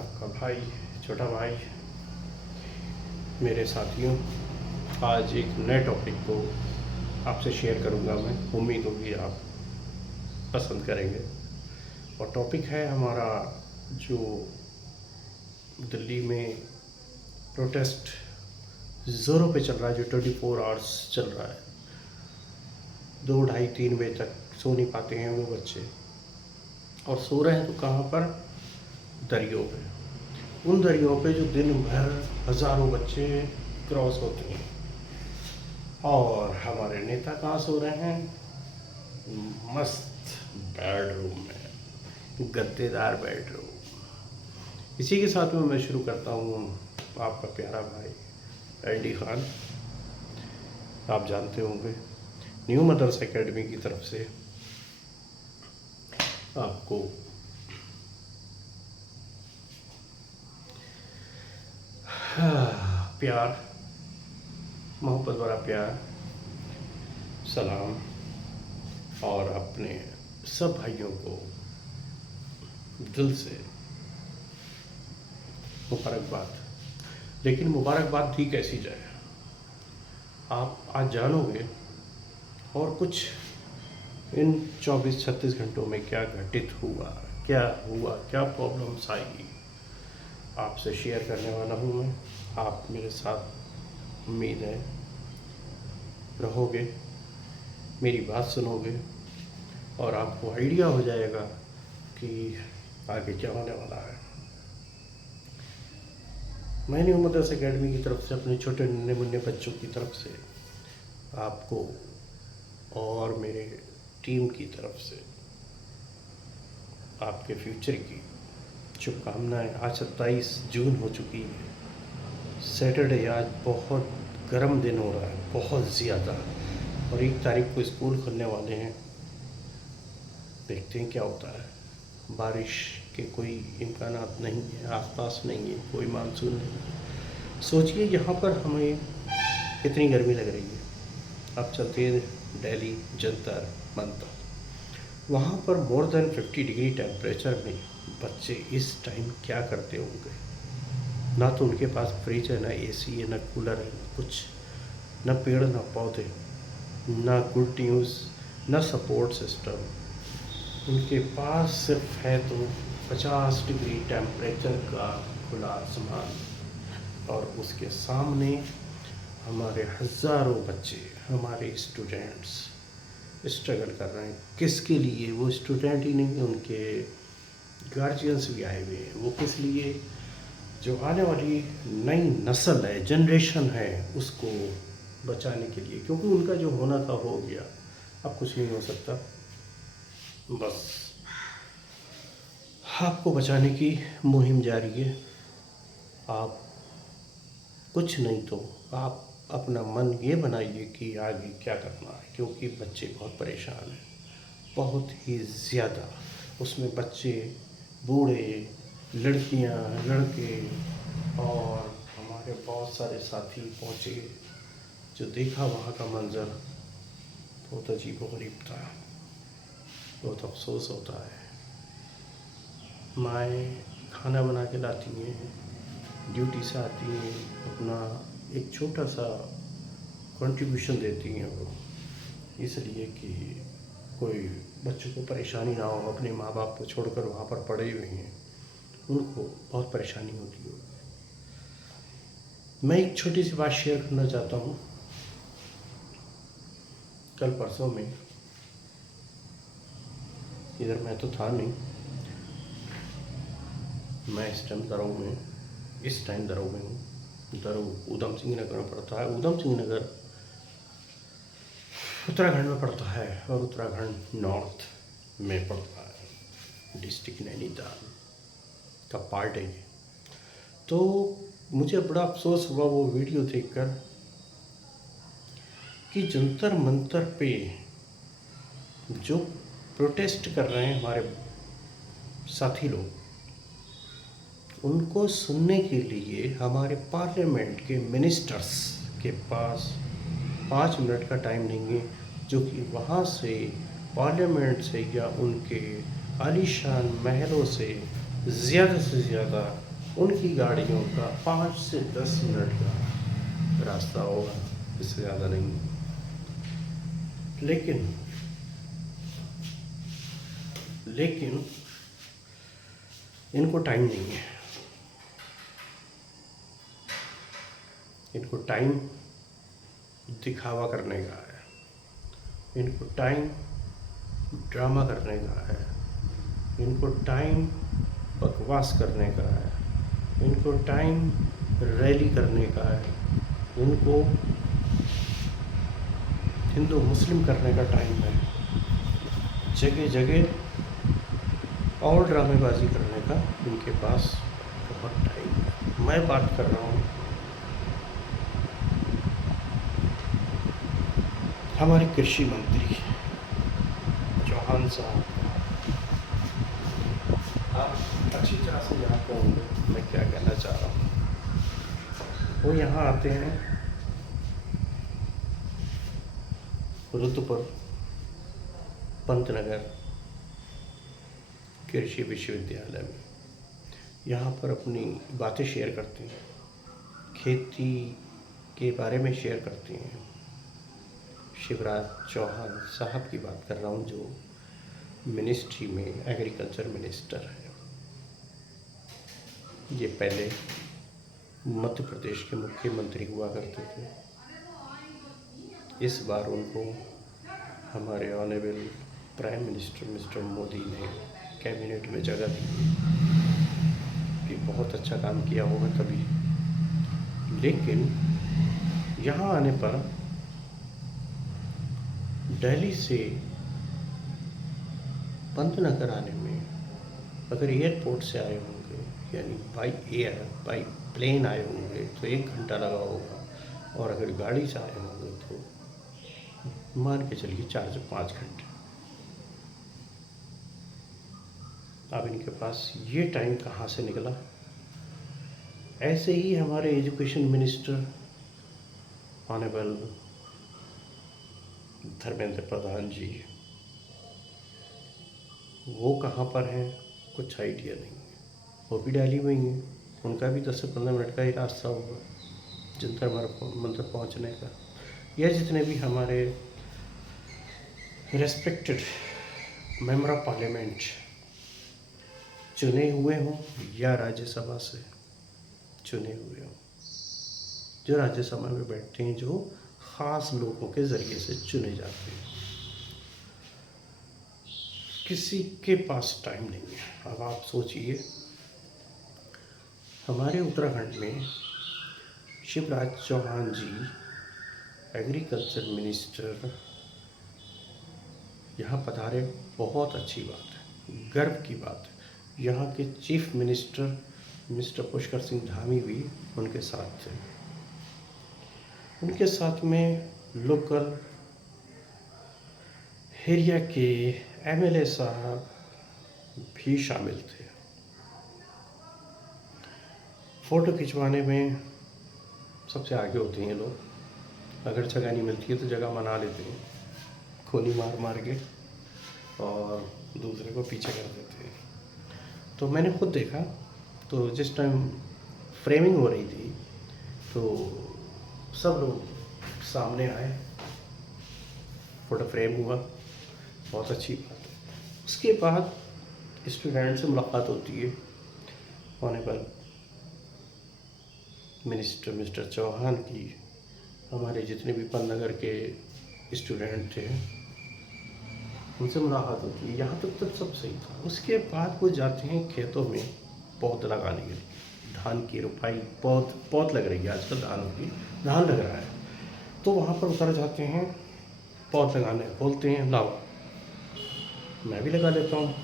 आपका भाई, छोटा भाई, मेरे साथियों, आज एक नए टॉपिक को आपसे शेयर करूंगा मैं। उम्मीद होगी आप पसंद करेंगे। और टॉपिक है हमारा जो दिल्ली में प्रोटेस्ट ज़ोरों पे चल रहा है, जो 24 आवर्स चल रहा है। 2, ढाई, 3 बजे तक सो नहीं पाते हैं वो बच्चे, और सो रहे हैं तो कहाँ पर? दरियों पे। उन दरियों पे जो दिन भर हज़ारों बच्चे क्रॉस होते हैं। और हमारे नेता कहाँ सो रहे हैं? मस्त बेडरूम में, गद्देदार बेडरूम। इसी के साथ में मैं शुरू करता हूँ। आपका प्यारा भाई एडी खान, आप जानते होंगे, न्यू मदर्स एकेडमी की तरफ से आपको प्यार, मोहब्बत भरा प्यार, सलाम, और अपने सब भाइयों को दिल से मुबारकबाद। लेकिन मुबारकबाद दी कैसी जाए, आप आज जानोगे। और कुछ इन 24-36 घंटों में क्या घटित हुआ, क्या हुआ, क्या प्रॉब्लम्स आई, आपसे शेयर करने वाला हूँ मैं। आप मेरे साथ, उम्मीद है, रहोगे, मेरी बात सुनोगे, और आपको आइडिया हो जाएगा कि आगे क्या होने वाला है। मैं न्यू मदर्स एकेडमी की तरफ से, अपने छोटे नन्हे मुन्ने बच्चों की तरफ से आपको और मेरे टीम की तरफ से आपके फ्यूचर की शुभकामनाएं। आज 27 जून हो चुकी है, सैटरडे। आज बहुत गर्म दिन हो रहा है, बहुत ज़्यादा, और 1 तारीख को स्कूल खुलने वाले हैं। देखते हैं क्या होता है। बारिश के कोई इम्कानात नहीं है, आसपास नहीं है, कोई मानसून नहीं है। सोचिए यहाँ पर हमें कितनी गर्मी लग रही है। अब चलते हैं दिल्ली जंतर मंतर, वहाँ पर मोर देन 50 डिग्री टेम्परेचर में बच्चे इस टाइम क्या करते होंगे। ना तो उनके पास फ्रिज है, ना एसी है, ना कूलर है, ना कुछ, ना पेड़, ना पौधे, ना गुड न्यूज़, ना सपोर्ट सिस्टम। उनके पास सिर्फ है तो 50 डिग्री टेम्परेचर का खुला आसमान, और उसके सामने हमारे हज़ारों बच्चे, हमारे स्टूडेंट्स स्ट्रगल कर रहे हैं। किसके लिए? वो स्टूडेंट ही नहीं, उनके गार्जियंस भी आए हुए हैं। वो किस लिए? जो आने वाली नई नस्ल है, जनरेशन है, उसको बचाने के लिए। क्योंकि उनका जो होना था हो गया, अब कुछ नहीं हो सकता। बस आपको बचाने की मुहिम जारी है। आप कुछ नहीं तो आप अपना मन ये बनाइए कि आगे क्या करना है, क्योंकि बच्चे बहुत परेशान हैं, बहुत ही ज़्यादा। उसमें बच्चे, बूढ़े, लड़कियां, लड़के, और हमारे बहुत सारे साथी पहुँचे। जो देखा वहाँ का मंज़र बहुत अजीबोगरीब था, बहुत अफसोस होता है। माएँ खाना बना के लाती हैं, ड्यूटी से आती हैं, अपना एक छोटा सा कंट्रीब्यूशन देती हैं वो, इसलिए कि कोई बच्चों को परेशानी ना हो। अपने माँ बाप को छोड़कर वहाँ पर पड़े हुए हैं, उनको बहुत परेशानी होती है। मैं एक छोटी सी बात शेयर करना चाहता हूँ। कल परसों में, इधर मैं तो था नहीं, मैं इस टाइम दरऊ में, दरऊ में हूँ। दरऊ ऊधम सिंह नगर में पड़ता है। ऊधम सिंह नगर उत्तराखंड में पड़ता है, और उत्तराखंड नॉर्थ में पड़ता है, डिस्ट्रिक्ट नैनीताल का पार्ट है ये। तो मुझे बड़ा अफसोस हुआ वो वीडियो देखकर कि जंतर मंतर पे जो प्रोटेस्ट कर रहे हैं हमारे साथी लोग, उनको सुनने के लिए हमारे पार्लियामेंट के मिनिस्टर्स के पास 5 मिनट का टाइम नहीं है, जो कि वहाँ से, पार्लियामेंट से, या उनके आलीशान महलों से ज़्यादा उनकी गाड़ियों का 5 से 10 मिनट का रास्ता होगा, इससे ज़्यादा नहीं। लेकिन लेकिन इनको टाइम नहीं है। इनको टाइम दिखावा करने का है, इनको टाइम ड्रामा करने का है, इनको टाइम बकवास करने का है, इनको टाइम रैली करने का है, इनको हिंदू मुस्लिम करने का टाइम है, जगह जगह और ड्रामेबाजी करने का इनके पास बहुत टाइम है। मैं बात कर रहा हूँ हमारे कृषि मंत्री चौहान साहब। आप अच्छी तरह से जानते होंगे मैं क्या कहना चाह रहा हूँ। वो यहाँ आते हैं रुद्रपुर पंतनगर कृषि विश्वविद्यालय में, यहाँ पर अपनी बातें शेयर करते हैं, खेती के बारे में शेयर करते हैं। शिवराज चौहान साहब की बात कर रहा हूँ, जो मिनिस्ट्री में एग्रीकल्चर मिनिस्टर है। ये पहले मध्य प्रदेश के मुख्यमंत्री हुआ करते थे। इस बार उनको हमारे honourable prime minister mister Modi ने कैबिनेट में जगह दी कि बहुत अच्छा काम किया होगा तभी। लेकिन यहाँ आने पर दिल्ली से पंतनगर आने में अगर एयरपोर्ट से आए होंगे, यानी बाई एयर बाई प्लेन आए होंगे तो 1 घंटा लगा होगा, और अगर गाड़ी से आए होंगे तो मान के चलिए 4 से 5 घंटे। अब इनके पास ये टाइम कहाँ से निकला? ऐसे ही हमारे education minister honourable Dharmendra Pradhan जी, वो कहाँ पर हैं कुछ आइडिया नहीं है। वो भी दिल्ली में ही हैं, उनका भी 10 से 15 मिनट का ही रास्ता होगा जंतर मंतर पहुँचने का। या जितने भी हमारे रेस्पेक्टेड मेंबर ऑफ पार्लियामेंट चुने हुए हों या राज्यसभा से चुने हुए हों, जो राज्यसभा में बैठते हैं, जो ख़ास लोगों के ज़रिए से चुने जाते हैं, किसी के पास टाइम नहीं है। अब आप सोचिए, हमारे उत्तराखंड में शिवराज चौहान जी एग्रीकल्चर मिनिस्टर यहाँ पधारे, बहुत अच्छी बात है, गर्व की बात है। यहाँ के chief minister mister Pushkar Singh Dhami भी उनके साथ थे। उनके साथ में लोकल एरिया के एमएलए साहब भी शामिल थे। फ़ोटो खिंचवाने में सबसे आगे होते हैं लोग, अगर जगह नहीं मिलती है तो जगह मना लेते हैं, खोली मार मार के, और दूसरे को पीछे कर देते हैं। तो मैंने खुद देखा, तो जिस टाइम फ्रेमिंग हो रही थी तो सब लोग सामने आए, फ़ोटो फ्रेम हुआ, बहुत अच्छी बात है। उसके बाद स्टूडेंट से मुलाकात होती है, ऑनरेबल मिनिस्टर मिस्टर चौहान की, हमारे जितने भी पंतनगर के स्टूडेंट थे उनसे मुलाकात होती है। यहाँ तक सब सही था। उसके बाद वो जाते हैं खेतों में पौध लगाने के लिए, धान की रोपाई पौध लग रही है आजकल, धान लग रहा है, तो वहाँ पर उतर जाते हैं पौध लगाने, बोलते हैं लाओ मैं भी लगा लेता हूँ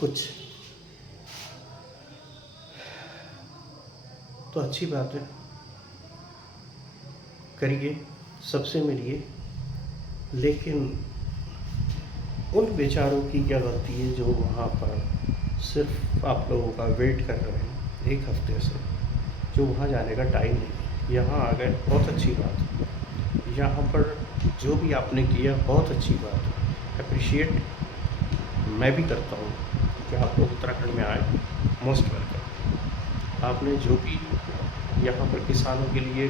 कुछ। तो अच्छी बात है, करिए, सबसे मिलिए, लेकिन उन बेचारों की क्या गलती है जो वहाँ पर सिर्फ आप लोगों का वेट कर रहे हैं 1 हफ्ते से, जो वहाँ जाने का टाइम नहीं। यहाँ आ गए, बहुत अच्छी बात है। यहाँ पर जो भी आपने किया बहुत अच्छी बात है, अप्रिशिएट मैं भी करता हूँ। कि आप लोग उत्तराखंड में आए, मोस्ट वेलकम। आपने जो भी यहाँ पर किसानों के लिए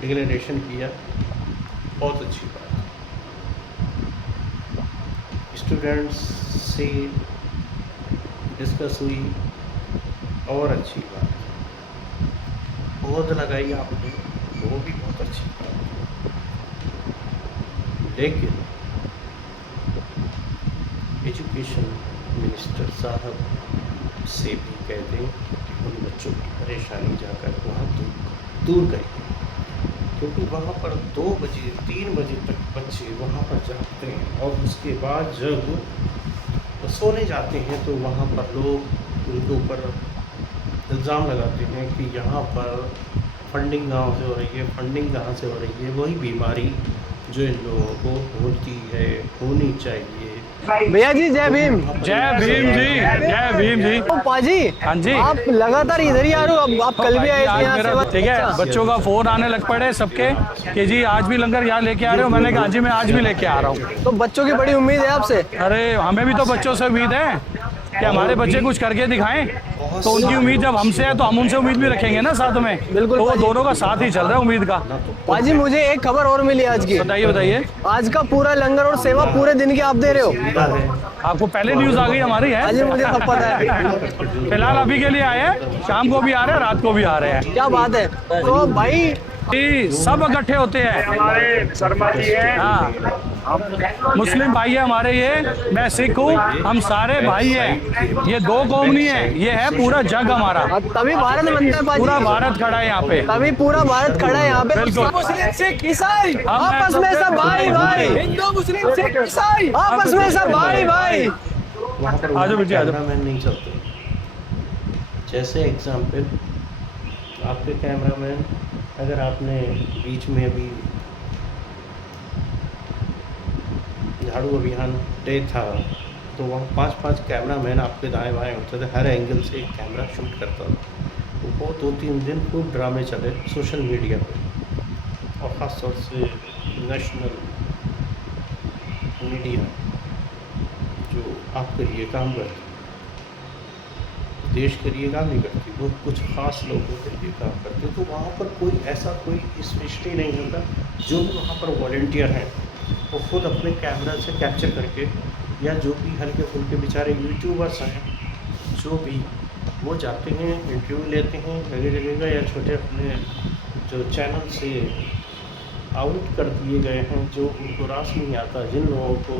डिक्लेरेशन किया, बहुत अच्छी बात। स्टूडेंट्स से डिस्कस हुई, और अच्छी बात। पौध लगाई आपने, वो भी बहुत अच्छी बात। लेकिन एजुकेशन मिनिस्टर साहब से भी कह दें कि उन बच्चों की परेशानी जाकर वहाँ दूर करें, क्योंकि वहाँ पर 2 बजे 3 बजे तक बच्चे वहाँ पर जाते हैं, और उसके बाद जब सोने जाते हैं तो वहाँ पर लोग उनके ऊपर इल्ज़ाम लगाते हैं कि यहाँ पर फंडिंग कहाँ से हो रही है, फंडिंग कहाँ से हो रही है। वही बीमारी जो इन लोगों को होती है, होनी चाहिए। भैया जी जय भीम। जय भीम जी, जय भीम जी। तो पाजी, हाँ जी, आप लगातार इधर ही आ रहे हो। अब आप कल भी आए थे आज यहाँ मेरा से। ठीक है, अच्छा। बच्चों का फोन आने लग पड़े सबके कि जी आज भी लंगर यहाँ लेके आ रहे हो। मैंने कहा जी मैं आज भी लेके आ रहा हूँ। तो बच्चों की बड़ी उम्मीद है आपसे। अरे हमें भी तो बच्चों से उम्मीद है कि हमारे बच्चे कुछ करके दिखाएं, तो उनकी उम्मीद जब हमसे है तो हम उनसे उम्मीद भी रखेंगे ना साथ में। बिल्कुल तो वो भाई। दोनों का साथ ही चल रहा है उम्मीद का। पाजी मुझे एक खबर और मिली आज की। बताइए बताइए, आज का पूरा लंगर और सेवा पूरे दिन की आप दे रहे हो। आपको पहले न्यूज आ गई हमारी है? पाजी मुझे सब पता है। फिलहाल अभी के लिए आए हैं, शाम को भी आ रहे हैं, रात को भी आ रहे हैं। क्या बात है। तो भाई जी, सब इकट्ठे होते हैं। हमारे शर्मा जी हैं। हाँ, मुस्लिम भाई है हमारे, ये मैं सिख हूँ, हम सारे भाई हैं। ये 2 कौम नहीं है, ये है पूरा जग हमारा। तभी भारत बनता है पूरा पाजी। भारत खड़ा है यहाँ पे। तभी पूरा भारत खड़ा है यहाँ पे। बिल्कुल। मुस्लिम सिख ईसाई आपस में सब भाई भाई। हिंदू मुस्लिम सिख ईसाई आपस में सब भाई भाई। वहाँ पर आ जाओ बेटी, आ जाओ। कैमरामैन नहीं चलते। जैसे एग्जाम्पल, आपके कैमरामैन, अगर आपने बीच में अभी झाड़ू अभियान डे था तो वहाँ 5-5 कैमरामैन आपके दाएं बाएं होते थे, हर एंगल से एक कैमरा शूट करता था। वो 2-3 दिन खूब ड्रामे चले सोशल मीडिया पे, और ख़ास तौर से नेशनल मीडिया जो आपके लिए काम करती, देश के लिए काम नहीं करती, वो कुछ ख़ास लोगों के लिए काम करती। तो वहाँ पर कोई ऐसा कोई स्पेशली नहीं होता। जो भी वहाँ पर वॉलंटियर हैं वो खुद अपने कैमरा से कैप्चर करके, या जो भी हल्के फुल्के बेचारे यूट्यूबर्स हैं जो भी, वो जाते हैं इंटरव्यू लेते हैं जगह जगह का, या छोटे अपने जो चैनल से आउट कर दिए गए हैं, जो उनको रास नहीं आता, जिन लोगों को,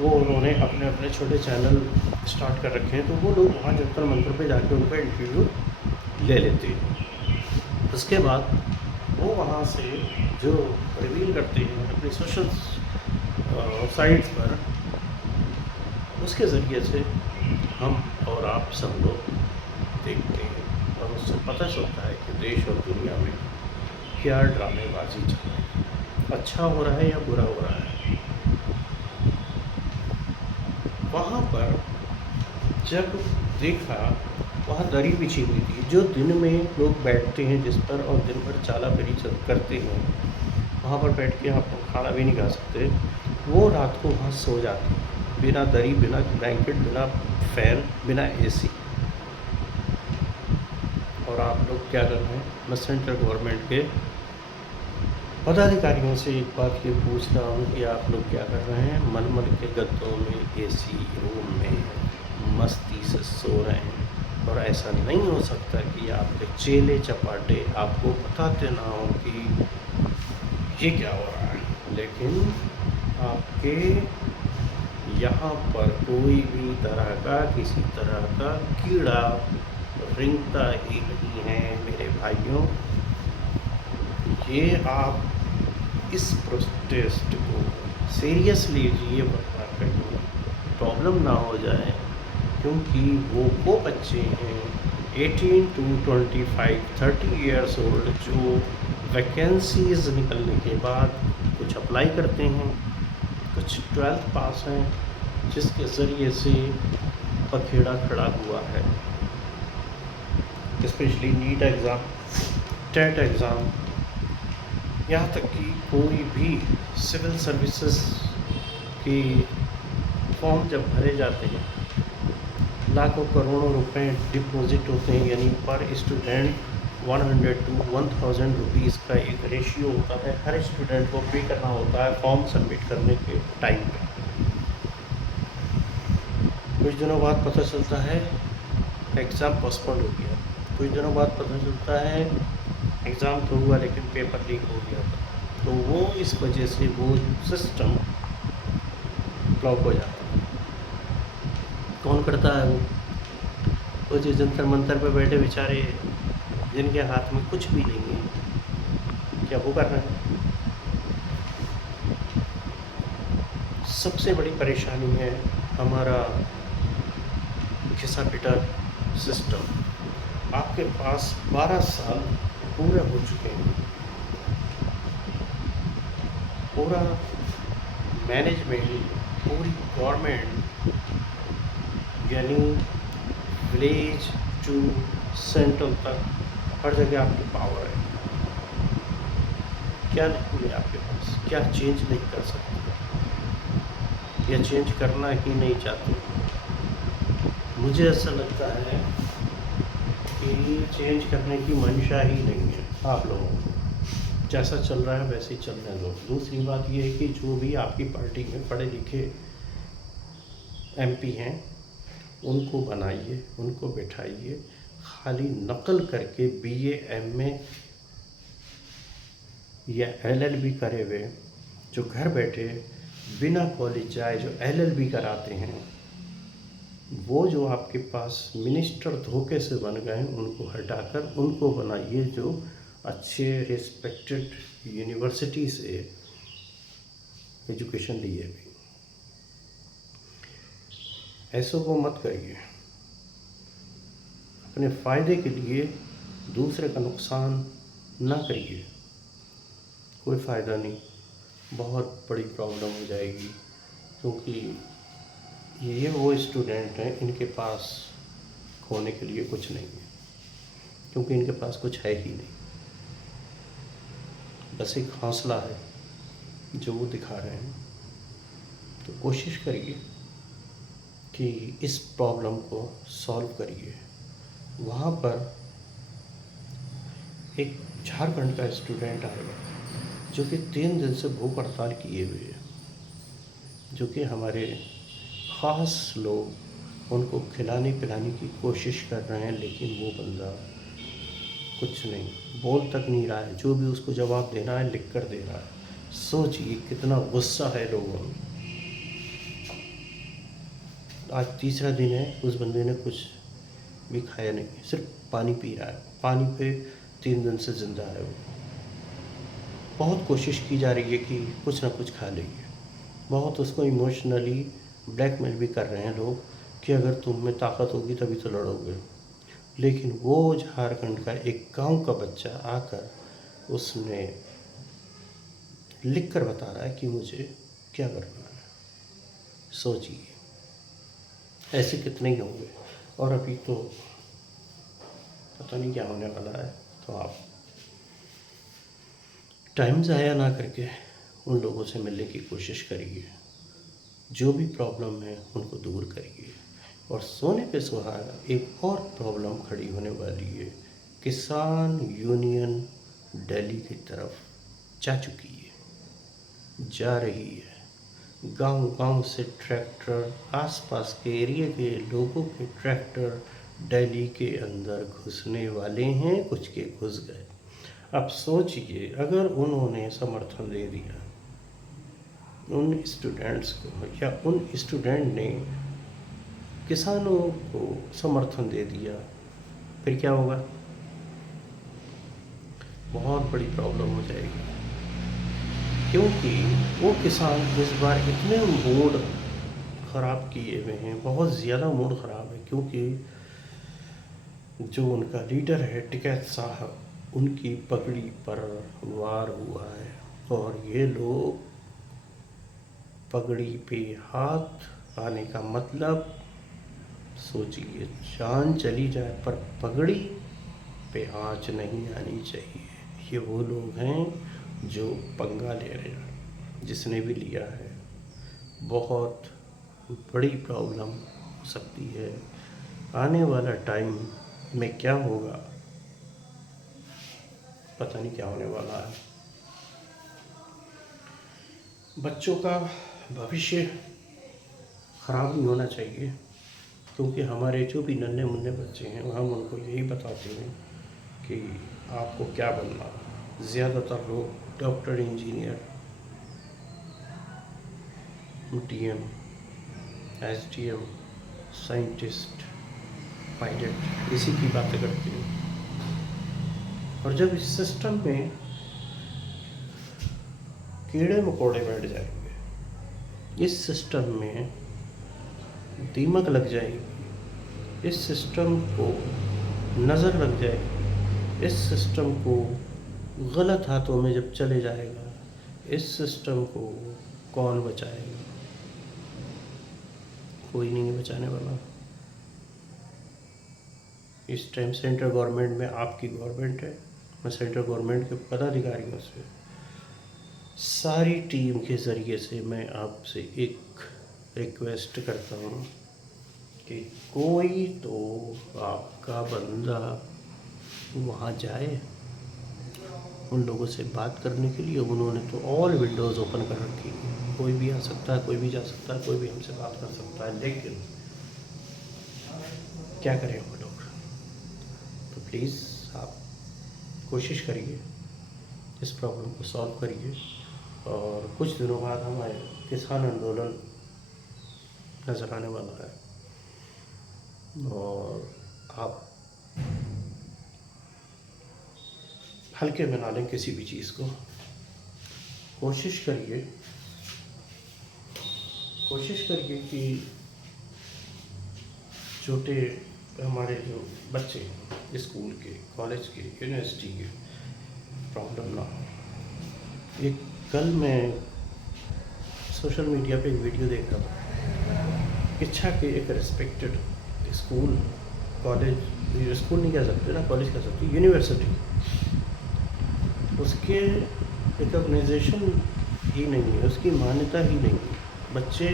वो उन्होंने अपने अपने छोटे चैनल स्टार्ट कर रखे हैं, तो वो लोग वहाँ जंतर मंतर पे जाके उनका इंटरव्यू ले लेते हैं। उसके बाद वो वहाँ से जो रिवील करते हैं अपनी सोशल साइट्स पर, उसके ज़रिए से हम और आप सब लोग देखते हैं, और उससे पता चलता है कि देश और दुनिया में क्या ड्रामेबाजी चल रही है, अच्छा हो रहा है या बुरा हो रहा है। वहाँ पर जब देखा, वहाँ दरी बिछी हुई थी, जो दिन में लोग बैठते हैं जिस पर, और दिन भर चाला फिरी करते हैं, वहाँ पर बैठ के आप खाना भी नहीं खा सकते, वो रात को वहाँ सो जाते हैं, बिना दरी, बिना ब्लैंकेट, बिना फैन, बिना एसी। और आप लोग क्या कर रहे हैं? मैं सेंट्रल गवर्नमेंट के पदाधिकारियों से एक बात ये पूछ रहा हूँ कि आप लोग क्या कर रहे हैं? मलमल के गद्दों में, एसी रूम में मस्ती से सो रहे हैं, और ऐसा नहीं हो सकता कि आपके चेले चपाटे आपको बताते ना हो कि ये क्या हो रहा है। लेकिन आपके यहाँ पर कोई भी तरह का, किसी तरह का कीड़ा रेंगता ही नहीं है मेरे भाइयों। ये आप इस प्रोटेस्ट को सीरियसली लीजिए, वरना कहीं प्रॉब्लम ना हो जाए, क्योंकि वो बच्चे हैं 18 to 25, 30 ईयर्स ओल्ड, जो वैकेंसीज निकलने के बाद कुछ अप्लाई करते हैं, कुछ 12th पास हैं, जिसके ज़रिए से पखेड़ा खड़ा हुआ है। Specially NEET exam, TET exam, यहाँ तक कि कोई भी सिविल सर्विसेज के फॉर्म जब भरे जाते हैं लाखों करोड़ों रुपए डिपॉजिट होते हैं, यानी पर स्टूडेंट 100 to 1000 रुपीज़ का एक रेशियो होता है, हर स्टूडेंट को पे करना होता है फॉर्म सबमिट करने के टाइम पे। कुछ दिनों बाद पता चलता है एग्ज़ाम पोस्टपोन हो गया, कुछ दिनों बाद पता चलता है एग्ज़ाम तो हुआ लेकिन पेपर लीक हो गया था। तो वो इस वजह से वो सिस्टम ब्लॉक हो जाता है। कौन करता है वो जो जंतर मंतर पे बैठे बेचारे, जिनके हाथ में कुछ भी नहीं है, क्या वो कर रहे हैं? सबसे बड़ी परेशानी है हमारा घिसा पिटा सिस्टम। आपके पास 12 साल पूरे हो चुके हैं, पूरा मैनेजमेंट, पूरी गवर्नमेंट, यानी विलेज टू सेंट्रल तक हर जगह आपकी पावर है। क्या नहीं है आपके पास? क्या चेंज नहीं कर सकते या चेंज करना ही नहीं चाहते? मुझे ऐसा लगता है कि चेंज करने की मंशा ही नहीं है आप लोगों को। जैसा चल रहा है वैसे ही चलने दो। दूसरी बात ये है कि जो भी आपकी पार्टी में पढ़े लिखे एमपी हैं उनको बनाइए, उनको बिठाइए। खाली नकल करके बीए, एमए या एलएलबी करे हुए जो घर बैठे बिना कॉलेज जाए जो एलएलबी कराते हैं, वो जो आपके पास मिनिस्टर धोखे से बन गए उनको हटाकर उनको बनाइए जो अच्छे रिस्पेक्टेड यूनिवर्सिटी से एजुकेशन लिए भी। ऐसों को मत करिए। अपने फ़ायदे के लिए दूसरे का नुकसान ना करिए, कोई फ़ायदा नहीं, बहुत बड़ी प्रॉब्लम हो जाएगी। क्योंकि ये वो स्टूडेंट हैं, इनके पास खोने के लिए कुछ नहीं है, क्योंकि इनके पास कुछ है ही नहीं, बस एक हौसला है जो वो दिखा रहे हैं। तो कोशिश करिए कि इस प्रॉब्लम को सॉल्व करिए। वहाँ पर एक झारखंड का स्टूडेंट आएगा जो कि 3 दिन से भूख हड़ताल किए हुए है, जो कि हमारे ख़ास लोग उनको खिलाने पिलाने की कोशिश कर रहे हैं, लेकिन वो बंदा कुछ नहीं, बोल तक नहीं रहा है। जो भी उसको जवाब देना है लिख कर दे रहा है। सोचिए कितना गुस्सा है लोगों में। आज तीसरा दिन है, उस बंदे ने कुछ भी खाया नहीं, सिर्फ पानी पी रहा है। पानी पे 3 दिन से ज़िंदा है वो। बहुत कोशिश की जा रही है कि कुछ ना कुछ खा लीजिए। बहुत उसको इमोशनली ब्लैकमेल भी कर रहे हैं लोग कि अगर तुम में ताकत होगी तभी तो लड़ोगे। लेकिन वो झारखंड का एक गांव का बच्चा आकर उसने लिख कर बता रहा है कि मुझे क्या करना है। सोचिए, ऐसे कितने ही होंगे। और अभी तो पता नहीं क्या होने वाला है। तो आप टाइम ज़ाया ना करके उन लोगों से मिलने की कोशिश करिए, जो भी प्रॉब्लम है उनको दूर करिए। और सोने पे सुहागा एक और प्रॉब्लम खड़ी होने वाली है। किसान यूनियन दिल्ली की तरफ जा चुकी है, जा रही है। गांव-गांव से ट्रैक्टर, आसपास के एरिया के लोगों के ट्रैक्टर दिल्ली के अंदर घुसने वाले हैं, कुछ के घुस गए। अब सोचिए, अगर उन्होंने समर्थन दे दिया उन स्टूडेंट्स को, या उन स्टूडेंट ने किसानों को समर्थन दे दिया, फिर क्या होगा? बहुत बड़ी प्रॉब्लम हो जाएगी। क्योंकि वो किसान इस बार इतने मूड ख़राब किए हुए हैं, बहुत ज़्यादा मूड ख़राब है। क्योंकि जो उनका लीडर है टिकैत साहब, उनकी पगड़ी पर वार हुआ है। और ये लोग पगड़ी पे हाथ आने का मतलब सोचिए, जान चली जाए पर पगड़ी पे आँच नहीं आनी चाहिए। ये वो लोग हैं जो पंगा ले रहे हैं। जिसने भी लिया है बहुत बड़ी प्रॉब्लम हो सकती है। आने वाला टाइम में क्या होगा, पता नहीं क्या होने वाला है। बच्चों का भविष्य खराब नहीं होना चाहिए, क्योंकि हमारे जो भी नन्हे मुन्ने बच्चे हैं हम उनको यही बताते हैं कि आपको क्या बनना। ज़्यादातर लोग doctor, engineer, DM, SDM, scientist, pilot, इसी की बातें करते हैं। और जब इस सिस्टम में कीड़े मकोड़े बैठ जाएंगे, इस सिस्टम में दीमक लग जाएगी, इस सिस्टम को नज़र लग जाएगी, इस सिस्टम को गलत हाथों में जब चले जाएगा, इस सिस्टम को कौन बचाएगा? कोई नहीं है बचाने वाला। इस टाइम सेंट्रल गवर्नमेंट में आपकी गवर्नमेंट है। मैं सेंट्रल गवर्नमेंट के पदाधिकारियों से, सारी टीम के ज़रिए से मैं आपसे एक रिक्वेस्ट करता हूँ कि कोई तो आपका बंदा वहाँ जाए उन लोगों से बात करने के लिए। उन्होंने तो ऑल विंडोज़ ओपन कर रखी है, कोई भी आ सकता है, कोई भी जा सकता है, कोई भी हमसे बात कर सकता है, लेकिन क्या करें वो लोग? तो प्लीज़ आप कोशिश करिए, इस प्रॉब्लम को सॉल्व करिए। और कुछ दिनों बाद हमारे किसान आंदोलन नज़र आने वाला है, और आप हल्के में ना लें किसी भी चीज़ को। कोशिश करिए कि छोटे हमारे जो बच्चे स्कूल के, कॉलेज के, यूनिवर्सिटी के प्रॉब्लम ना हो। एक कल मैं सोशल मीडिया पे एक वीडियो देख रहा था, इच्छा के एक रिस्पेक्टेड स्कूल, कॉलेज, स्कूल नहीं कह सकते ना, कॉलेज कह सकते, यूनिवर्सिटी, उसके रिकॉग्नाइजेशन ही नहीं है, उसकी मान्यता ही नहीं है। बच्चे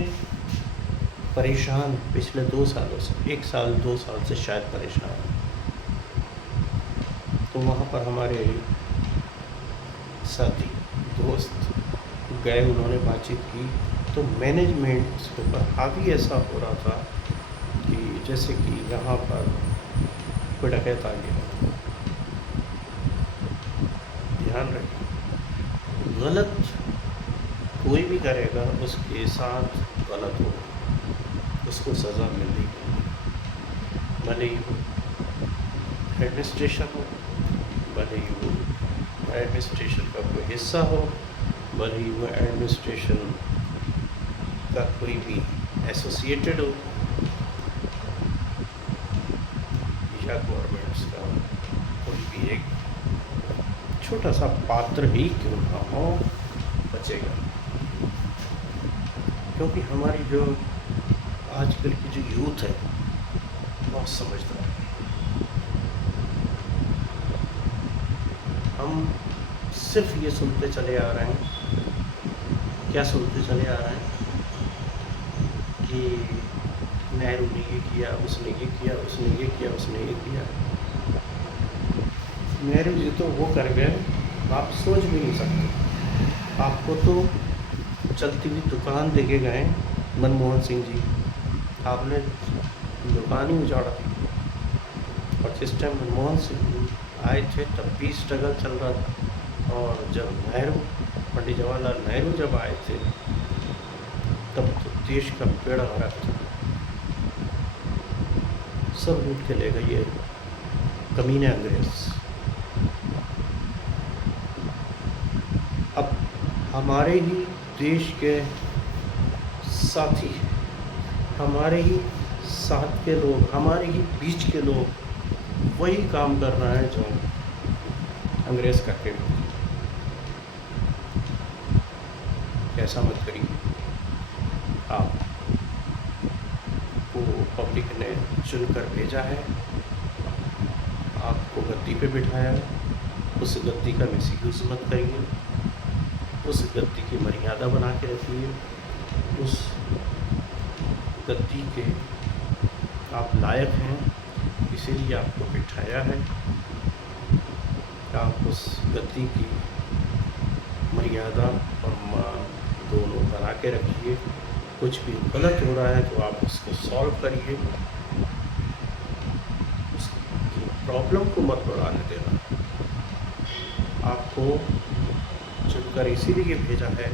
परेशान पिछले 2 सालों से, 1 साल 2 साल से शायद परेशान हैं। तो वहाँ पर हमारे साथी दोस्त गए, उन्होंने बातचीत की, तो मैनेजमेंट के ऊपर हावी ऐसा हो रहा था कि जैसे कि यहाँ पर कोई डकैत आ गया। ध्यान रखें, गलत कोई भी करेगा उसके साथ गलत हो, उसको सज़ा मिलनी है, भले ही वो एडमिनिस्ट्रेशन हो, भले ही वो एडमिनिस्ट्रेशन का कोई हिस्सा हो, भले ही वो एडमिनिस्ट्रेशन का कोई भी एसोसिएटेड हो, या गवर्नमेंट्स का कोई भी एक छोटा सा पात्र ही क्यों ना हो, बचेगा। क्योंकि हमारी जो आजकल की जो यूथ है बहुत समझदार है। हम सिर्फ ये सुनते चले आ रहे हैं, क्या सुनते चले आ रहे हैं कि नेहरू ने ये किया, उसने ये किया, उसने ये किया, उसने ये किया। नेहरू जी तो वो कर गए, आप सोच भी नहीं सकते। आपको तो चलती हुई दुकान देके गए मनमोहन सिंह जी, आपने दुकान ही उजाड़ा दी। और जिस टाइम मनमोहन सिंह आए थे तब भी स्ट्रगल चल रहा था, और जब नेहरू, पंडित जवाहरलाल नेहरू जब आए थे तब तो देश का बेड़ा गर्क था। सब लूट के ले गए ये कमीने अंग्रेज। अब हमारे ही देश के साथी, हमारे ही साथ के लोग, हमारे ही बीच के लोग वही काम कर रहे हैं जो अंग्रेज़ करके गए। ऐसा मत करिए। आपको पब्लिक ने चुनकर भेजा है, आपको गद्दी पे बिठाया है, उस गद्दी का मिसयूज़ मत करिए, उस गद्दी की मर्यादा बना के रखिए, उस गद्दी के आप लायक हैं, इसीलिए आपको बिठाया है। आप उस गति की मर्यादा और मान दोनों बना के रखिए। कुछ भी गलत हो रहा है तो आप उसको सॉल्व करिए, उसकी प्रॉब्लम को मत बढ़ाने देना। आपको चुनकर इसीलिए भेजा है,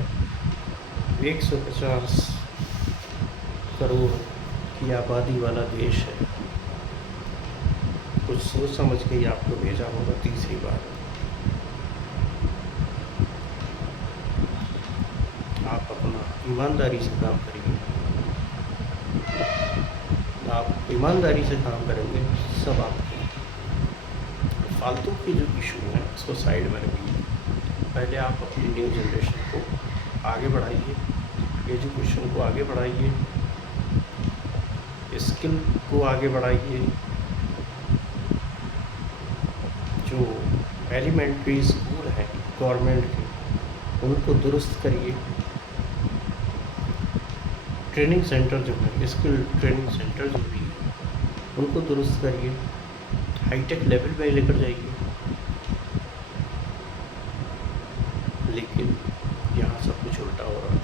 150 करोड़ की आबादी वाला देश है, कुछ सोच समझ के ही आपको भेजा होगा तीसरी बार। आप अपना ईमानदारी से काम करिए। आप ईमानदारी से काम करेंगे, सब आपके फालतू के जो इशू हैं उसको साइड में रखिए। पहले आप अपनी न्यू जनरेशन को आगे बढ़ाइए, एजुकेशन को आगे बढ़ाइए, स्किल को आगे बढ़ाइए। जो एलिमेंट्री स्कूल हैं गवर्नमेंट के, उनको दुरुस्त करिए। ट्रेनिंग सेंटर जो है, स्किल ट्रेनिंग सेंटर जो भी है, उनको दुरुस्त करिए, हाईटेक लेवल पे लेकर जाइए। लेकिन यहाँ सब कुछ उल्टा हो रहा है।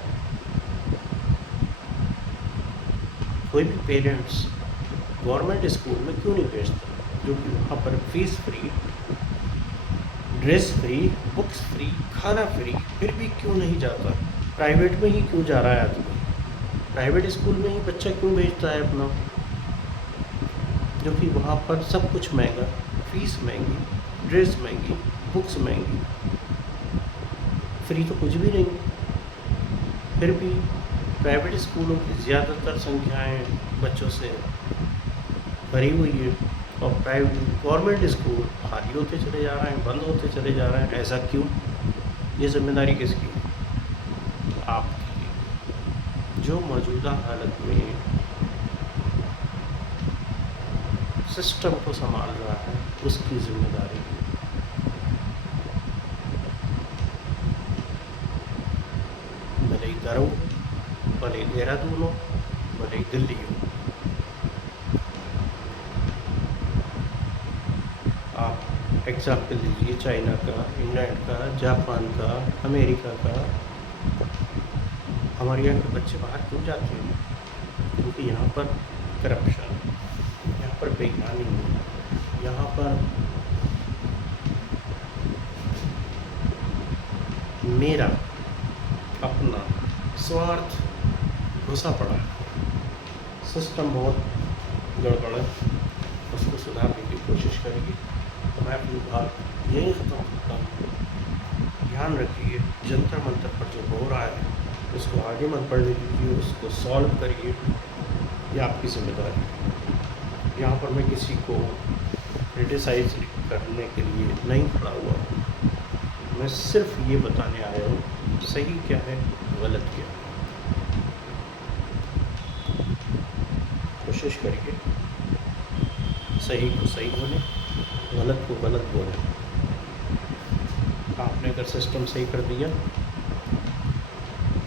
कोई भी पेरेंट्स गवर्नमेंट स्कूल में क्यों नहीं भेजता, जो कि वहाँ पर fees free, dress free, books free, खाना फ्री, फिर भी क्यों नहीं जाता? प्राइवेट में ही क्यों जा रहा है आदमी? प्राइवेट स्कूल में ही बच्चा क्यों भेजता है अपना, जो कि वहाँ पर सब कुछ महंगा, फीस महंगी, ड्रेस महंगी, बुक्स महंगी, फ्री तो कुछ भी नहीं। फिर भी प्राइवेट स्कूलों की ज़्यादातर संख्याएं बच्चों से भरी हुई है, और प्राइवेट गवर्नमेंट स्कूल खाली होते चले जा रहे हैं, बंद होते चले जा रहे हैं। ऐसा क्यों? ये जिम्मेदारी किसकी? आपकी। जो मौजूदा हालत में सिस्टम को संभाल रहा है, उसकी जिम्मेदारी। भले ही दर हो, भले ही देहरादून हो, भले ही दिल्ली हो, आप एग्जाम्पल लीजिए चाइना का, इंग्लैंड का, जापान का, अमेरिका का। हमारे यहाँ के बच्चे बाहर क्यों जाते हैं? क्योंकि यहाँ पर करप्शन, यहाँ पर बेईमानी, यहाँ पर मेरा अपना स्वार्थ घुसा पड़ा है। सिस्टम बहुत गड़बड़ है, उसको सुधारने की कोशिश करिए। तो मैं अपनी बात यही ख़त्म करता हूँ। ध्यान रखिए, जंतर मंतर पर जो हो रहा है उसको आगे मत बढ़ने दीजिए, उसको सॉल्व करिए। ये आपकी जिम्मेदारी है। यहाँ पर मैं किसी को क्रिटिसाइज करने के लिए नहीं खड़ा हुआ हूँ। मैं सिर्फ ये बताने आया हूँ सही क्या है, गलत क्या है। कोशिश करिए सही को सही बोले, गलत को गलत बोले। आपने अगर सिस्टम सही कर दिया,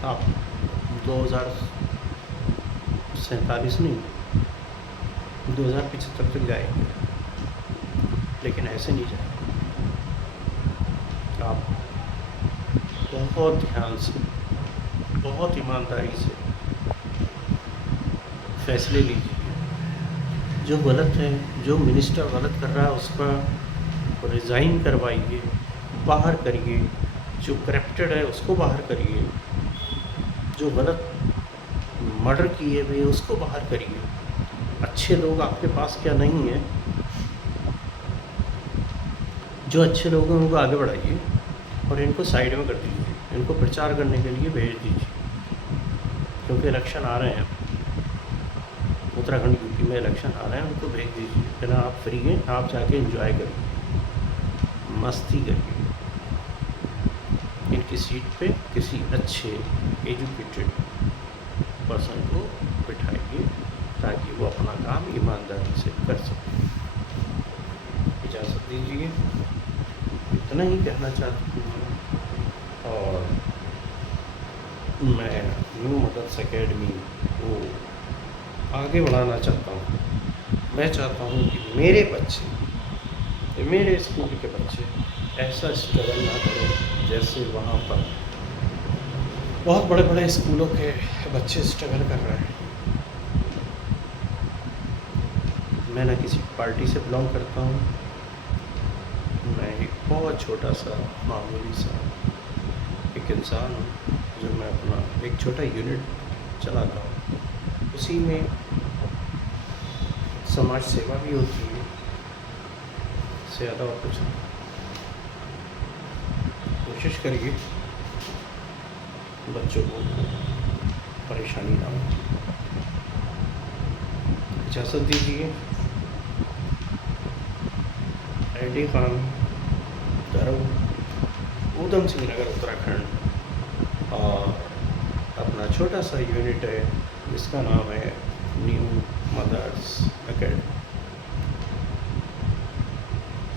आप 2047 नहीं, 2075 तक जाएंगे। लेकिन ऐसे नहीं जाएंगे। आप बहुत ध्यान से, बहुत ईमानदारी से फैसले लीजिए। जो गलत है, जो मिनिस्टर गलत कर रहा है उसका रिज़ाइन करवाइए, बाहर करिए। जो करप्टेड है उसको बाहर करिए। जो गलत मर्डर किए हुए उसको बाहर करिए। अच्छे लोग आपके पास क्या नहीं है, जो अच्छे लोग हैं उनको आगे बढ़ाइए और इनको साइड में कर दीजिए। इनको प्रचार करने के लिए भेज दीजिए, क्योंकि इलेक्शन आ रहे हैं। उत्तराखंड यूपी में इलेक्शन आ रहे हैं, उनको भेज दीजिए। कहना आप फ्री हैं, आप जाके एंजॉय करिए, मस्ती करिए। इनकी सीट पे किसी अच्छे एजुकेटेड पर्सन को बिठाइए ताकि वो अपना काम ईमानदारी से कर सके। इजाज़त दीजिए, इतना ही कहना चाहता हूँ। और मैं न्यू मदर्स एकेडमी को आगे बढ़ाना चाहता हूँ। मैं चाहता हूँ कि मेरे बच्चे, मेरे स्कूल के बच्चे ऐसा स्ट्रगल ना करें जैसे वहाँ पर बहुत बड़े बड़े स्कूलों के बच्चे स्ट्रगल कर रहे हैं। मैं ना किसी पार्टी से बिलोंग करता हूँ, मैं एक बहुत छोटा सा मामूली सा एक इंसान हूँ जो मैं अपना एक छोटा यूनिट चलाता हूँ, उसी में समाज सेवा भी होती है, इससे ज़्यादा और कुछ नहीं। कोशिश करिए बच्चों को परेशानी ना हो। इजाज़त दीजिए। ID खान, धर्म, ऊधम सिंह नगर, उत्तराखंड, और अपना छोटा सा यूनिट है जिसका नाम है न्यू मदर्स एकेडमी।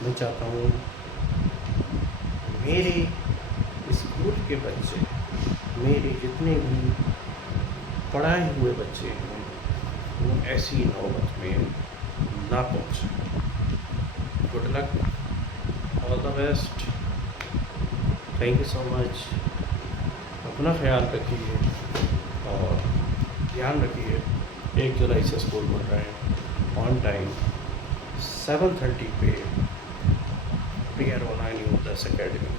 मैं चाहता हूँ मेरे स्कूल के बच्चे, मेरे जितने भी पढ़ाए हुए बच्चे हैं, वो ऐसी नौबत में ना पहुँचे। Good luck, all the best, thank you so much. अपना ख्याल रखिए और ध्यान रखिए। 1 जुलाई से स्कूल खुल रहे हैं, ऑन टाइम 7:30 पे प्रेयर होना न्यू मदर्स एकेडमी।